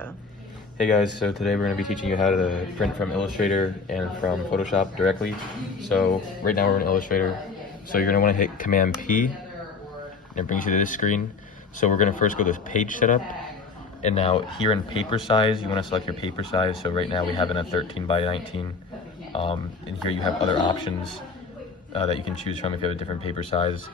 America. Hey guys, so today we're going to be teaching you how to print from Illustrator and from Photoshop directly. So right now we're in Illustrator, so you're going to want to hit Command P, and it brings you to this screen. So we're going to first go to page setup, and now here in paper size, you want to select your paper size. So right now we have it a 13 by 19, and here you have other options that you can choose from if you have a different paper size.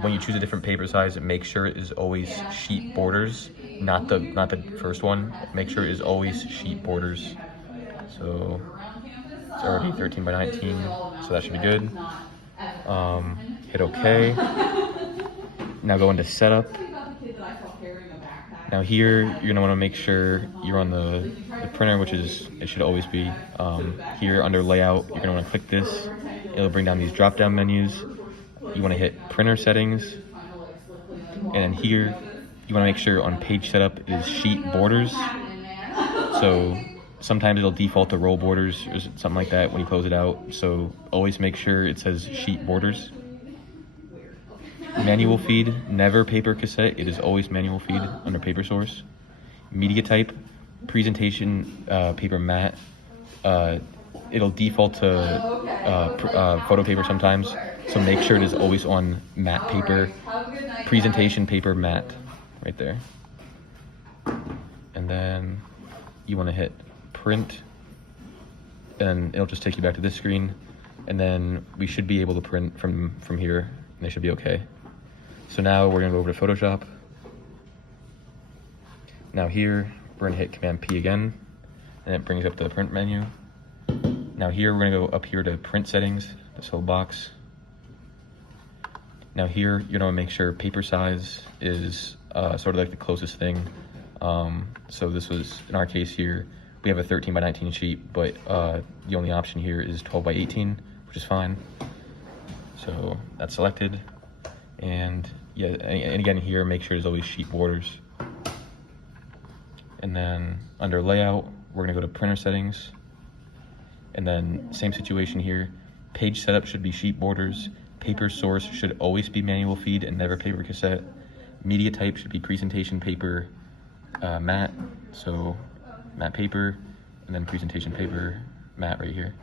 When you choose a different paper size, make sure it is always sheet borders, not the first one. Make sure it is always sheet borders. So it's already 13 by 19, so that should be good. Hit OK. Now go into setup. Now here you're gonna want to make sure you're on the printer, which is, it should always be. Here under layout, you're gonna want to click this. It'll bring down these drop down menus. You want to hit printer settings, and then here you want to make sure on page setup is sheet borders. So sometimes it'll default to roll borders or something like that when you close it out, so always make sure it says sheet borders. Manual feed, never paper cassette, it is always manual feed under paper source. Media type, presentation paper matte. It'll default to photo paper sometimes, so make sure it is always on matte paper. Presentation paper matte, right there. And then you want to hit print, and it'll just take you back to this screen, and then we should be able to print from here, and it should be okay. So now we're gonna go over to Photoshop. Now here we're gonna hit Command P again, and it brings up the print menu. Now here we're gonna go up here to print settings, this whole box. Now here you're gonna make sure paper size is sort of like the closest thing. So this was, in our case here, we have a 13 by 19 sheet, but the only option here is 12 by 18, which is fine. So that's selected. And yeah, and again here, make sure there's always sheet borders. And then under layout, we're gonna go to printer settings. And then same situation here, page setup should be sheet borders. Paper source should always be manual feed and never paper cassette. Media type should be presentation paper matte, so matte paper, and then presentation paper matte right here.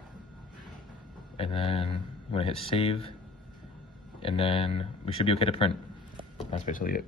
And then you want to hit save, and then we should be okay to print. That's basically it.